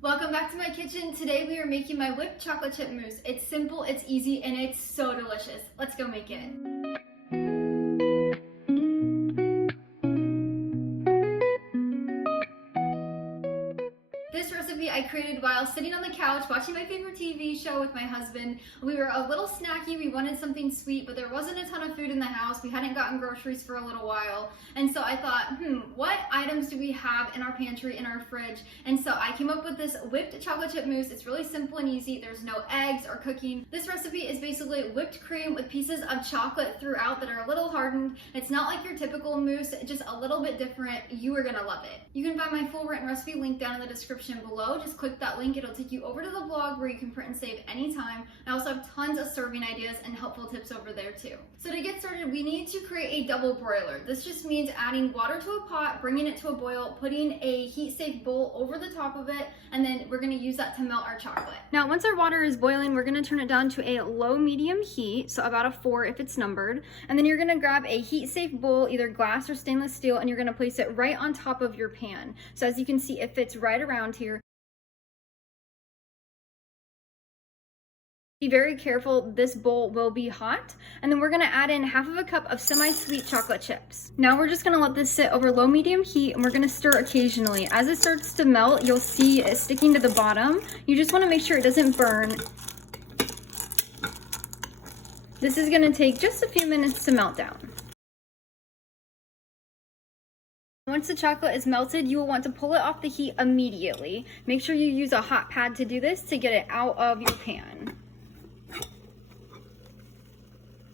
Welcome back to my kitchen. Today we are making my whipped chocolate chip mousse. It's simple, it's easy, and it's so delicious. Let's go make it. This recipe I created while sitting on the couch watching my favorite TV show with my husband. We were a little snacky, we wanted something sweet, but there wasn't a ton of food in the house. We hadn't gotten groceries for a little while. And so I thought, what items do we have in our pantry, in our fridge? And so I came up with this whipped chocolate chip mousse. It's really simple and easy. There's no eggs or cooking. This recipe is basically whipped cream with pieces of chocolate throughout that are a little hardened. It's not like your typical mousse, just a little bit different. You are gonna love it. You can find my full written recipe link down in the description below. Just click that link, it'll take you over to the blog where you can print and save anytime. I also have tons of serving ideas and helpful tips over there too. So to get started, we need to create a double broiler. This just means adding water to a pot, bringing it to a boil, putting a heat-safe bowl over the top of it, and then we're gonna use that to melt our chocolate. Now, once our water is boiling, we're gonna turn it down to a low-medium heat, so about a 4 if it's numbered, and then you're gonna grab a heat-safe bowl, either glass or stainless steel, and you're gonna place it right on top of your pan. So as you can see, it fits right around here. Be very careful, this bowl will be hot. And then we're gonna add in half of a cup of semi-sweet chocolate chips. Now we're just gonna let this sit over low-medium heat and we're gonna stir occasionally. As it starts to melt, you'll see it sticking to the bottom. You just wanna make sure it doesn't burn. This is gonna take just a few minutes to melt down. Once the chocolate is melted, you will want to pull it off the heat immediately. Make sure you use a hot pad to do this to get it out of your pan.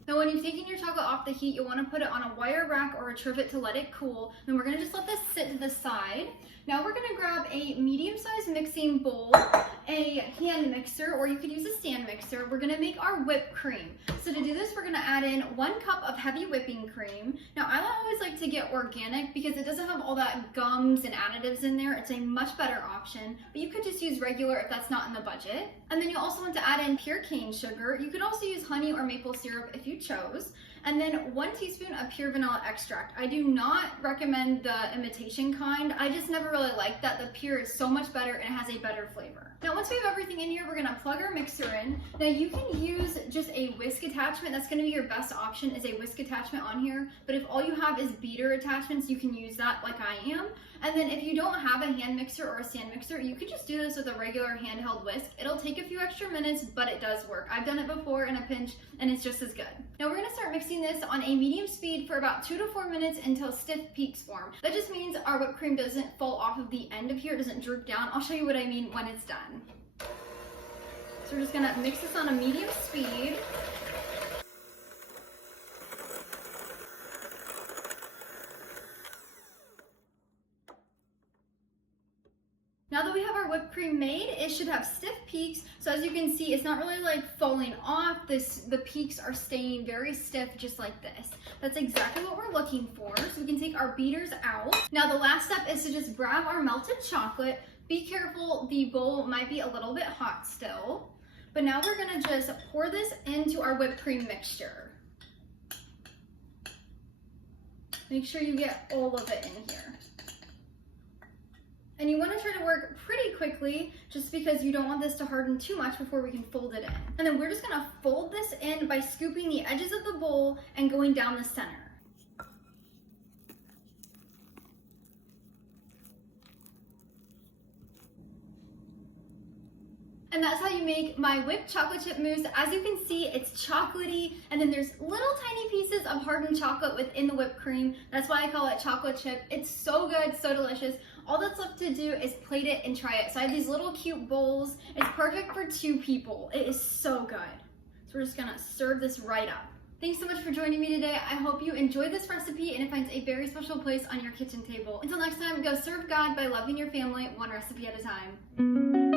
Now when you've taken your chocolate off the heat, you'll want to put it on a wire rack or a trivet to let it cool. Then we're going to just let this sit to the side. Now we're going to grab a medium-sized mixing bowl, a hand mixer, or you could use a stand mixer. We're going to make our whipped cream. So to do this, we're going to add in 1 cup of heavy whipping cream. Now I always like to get organic because it doesn't have all that gums and additives in there. It's a much better option, but you could just use regular if that's not in the budget. And then you also want to add in pure cane sugar. You could also use honey or maple syrup if you chose. And then 1 teaspoon of pure vanilla extract. I do not recommend the imitation kind. I just never really liked that. The pure is so much better and it has a better flavor. Now once we have everything in here, we're gonna plug our mixer in. Now you can use just a whisk attachment. That's gonna be your best option, is a whisk attachment on here. But if all you have is beater attachments, you can use that like I am. And then if you don't have a hand mixer or a stand mixer, you could just do this with a regular handheld whisk. It'll take a few extra minutes, but it does work. I've done it before in a pinch and it's just as good. Now we're gonna start mixing this on a medium speed for about 2 to 4 minutes until stiff peaks form. That just means our whipped cream doesn't fall off of the end of here, it doesn't droop down. I'll show you what I mean when it's done. So we're just gonna mix this on a medium speed. Now that we have our whipped cream made, it should have stiff peaks. So as you can see, it's not really like falling off. The peaks are staying very stiff, just like this. That's exactly what we're looking for. So we can take our beaters out. Now the last step is to just grab our melted chocolate. Be careful, the bowl might be a little bit hot still. But now we're gonna just pour this into our whipped cream mixture. Make sure you get all of it in here. And you want to try to work pretty quickly just because you don't want this to harden too much before we can fold it in. And then we're just going to fold this in by scooping the edges of the bowl and going down the center. And that's how you make my whipped chocolate chip mousse. As you can see, it's chocolatey, and then there's little tiny pieces of hardened chocolate within the whipped cream. That's why I call it chocolate chip. It's so good, so delicious. All that's left to do is plate it and try it. So I have these little cute bowls. It's perfect for 2 people. It is so good. So we're just gonna serve this right up. Thanks so much for joining me today. I hope you enjoyed this recipe and it finds a very special place on your kitchen table. Until next time, go serve God by loving your family one recipe at a time.